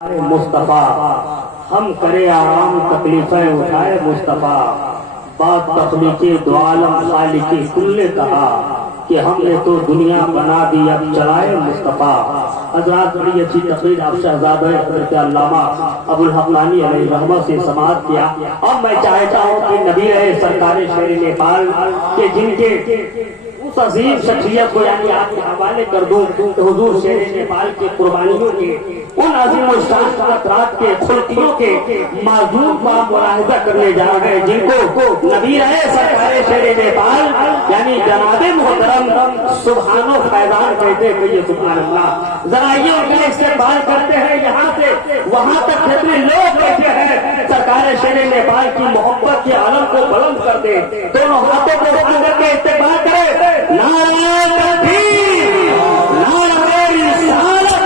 مصطفیٰ ہم کرے آرام تکلیفیں اٹھائے مصطفیٰ بات تخلیق دو عالم خالق کل کہا کہ ہم نے تو دنیا بنا دی اب چلائے مصطفیٰ۔ حضرات بڑی اچھی تقریر آپ شہزادہ حضرت علامہ ابو الحقانی علیہ رحمہ سے سماعت کیا، اور میں چاہتا ہوں کہ نبی رہے سرکار شہر نیپال کہ جن کے اس عظیم شخصیت کو یعنی آپ کے حوالے کر دوں کہ حضور شہر نیپال کے قربانیوں کے ان عظیم الشان خاطرات کے خلقیوں کے موضوع کا ملاحظہ کرنے جا رہے ہیں، جن کو نبی رہے سرکار شہر نیپال یعنی جناب محترم سبحان و فیضان کہتے ہیں۔ یہ سبحان اللہ ذرا یہ ان کا استقبال کرتے ہیں، یہاں سے وہاں تک جتنے لوگ بیٹھے ہیں سرکار شہر نیپال کی محبت کے علم کو بلند کر دیں، دونوں ہاتھوں کو اٹھا کر کے استقبال کریں۔ نعرہ تکبیر، نعرہ رسالت،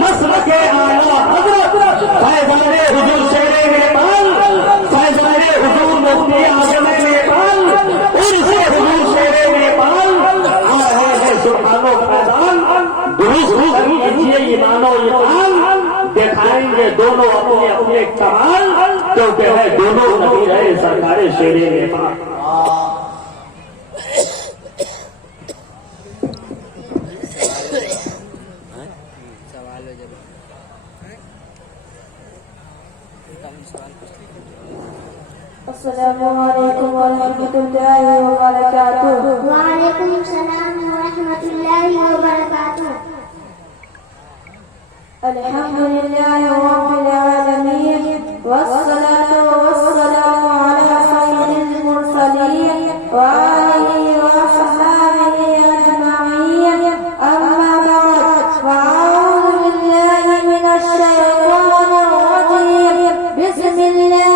مسلک اعلیٰ حضرت فیضان حضور شہر نیپال، فیضان حضور مفتی اعظم نیپال، ان سے حضور شہر نیپال آ رہے ہیں۔ سبحان و فیضان درست کیجیے، ایمان و ایمان دکھائیں گے دونوں اپنے اپنے کمال، کیونکہ ہے دونوں نبی رہے سرکار شہر نیپال۔ السلام علیکم ورحمۃ اللہ وبرکاتہ۔ وعلیکم السلام ورحمۃ اللہ وبرکاتہ۔ الحمد للہ رب العالمین والصلاة والسلام علی سید المرسلین وآلہ وصحبہ اجمعین، اما بعد فاعوذ باللہ من الشیطان الرجیم، بسم اللہ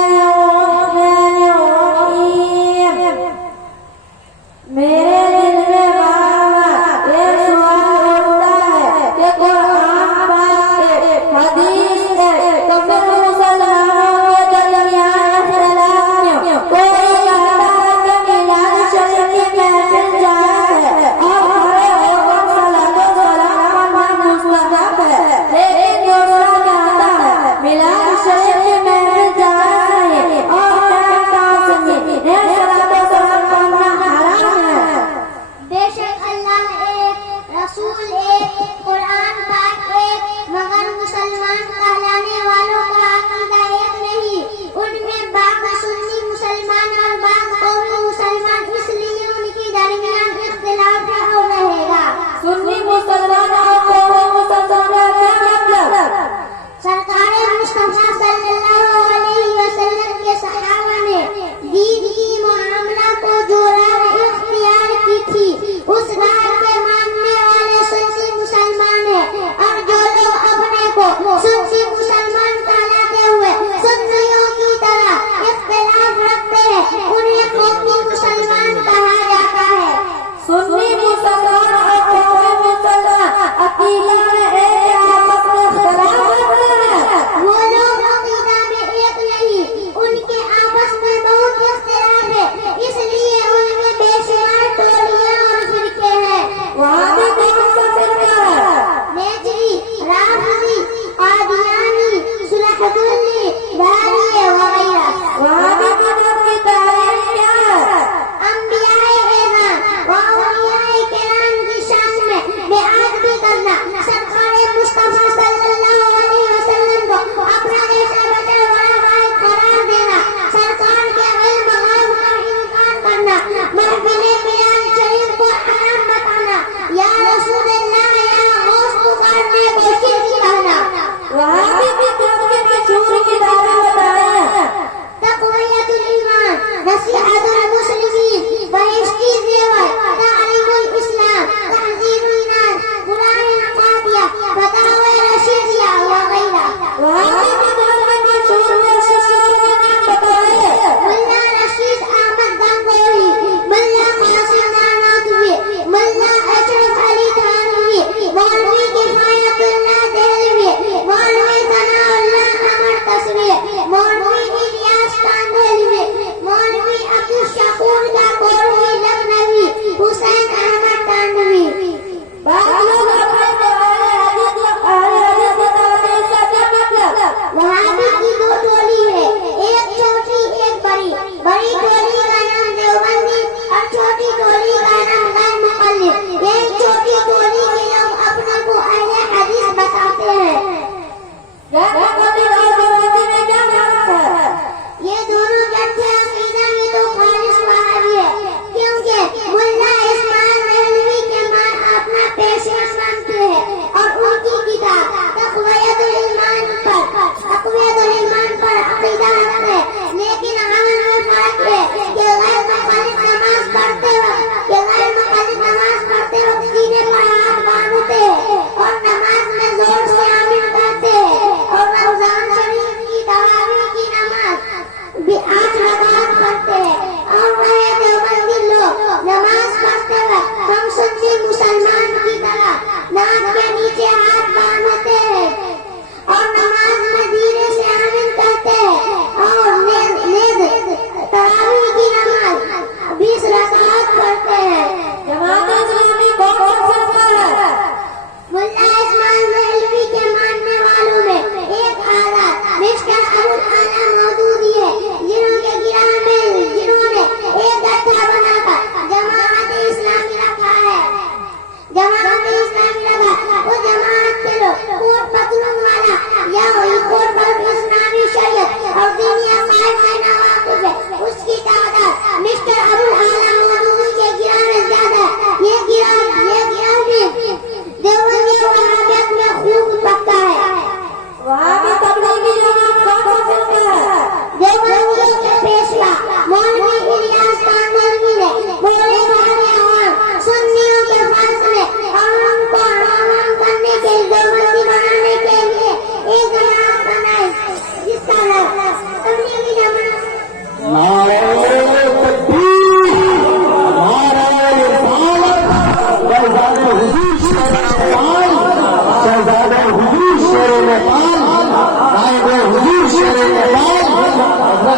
میرے دل میں بار یہ سوال اٹھتا ہے کہ قرآن پاک حدیث ہے تو پھر مسلمانوں کے درمیان اختلاف کیوں؟ کوئی کہتا ہے کہ میلاد شریف کی محفل جائز ہے اور کھڑے ہو کر صلاۃ و سلام پڑھنا مستحب ہے، لیکن دوسرا کہتا ہے میلاد شریف کی محفل جائز نہیں اور ٹائم تعظیمی ہے، صلاۃ و سلام پڑھنا حرام ہے۔ بے شک اللہ ایک، رسول ایک، قرآن پاک ایک، مگر مسلمان کہلانے والوں کا عقیدہ ایک نہیں۔ ان میں بعض سنی مسلمان اور بعض قومی مسلمان، اس لیے ان کے درمیان اختلاف رہے گا۔ سنی مسلمان اور قومی مسلمان کا کیا مطلب؟ سرکار مصطفیٰ صلی اللہ علیہ وسلم کے صحابہ نے دین کی معاملہ کو جو راہ اختیار کی تھی اس راہ کے ماننے والے سنی مسلمان ہیں، اور جو لوگ اپنے کو سنی مسلمان کہلاتے ہوئے سنیوں کی طرح اختلاف رکھتے ہیں انہیں قومی مسلمان کہا جاتا ہے۔ سنی مسلمان اور قومی مسلمان عقیدہ میں ایک آپس میں اختلاف رکھتے ہیں۔ وہ لوگ عقیدہ میں ایک نہیں، ان کے آپس میں بہت اختلاف ہے، اس لیے ان میں بے شمار ٹولیاں اور فرقے ہیں۔ وہاں بھی کون سا فرقہ ہے؟ نیچری، رافضی، قادیانی،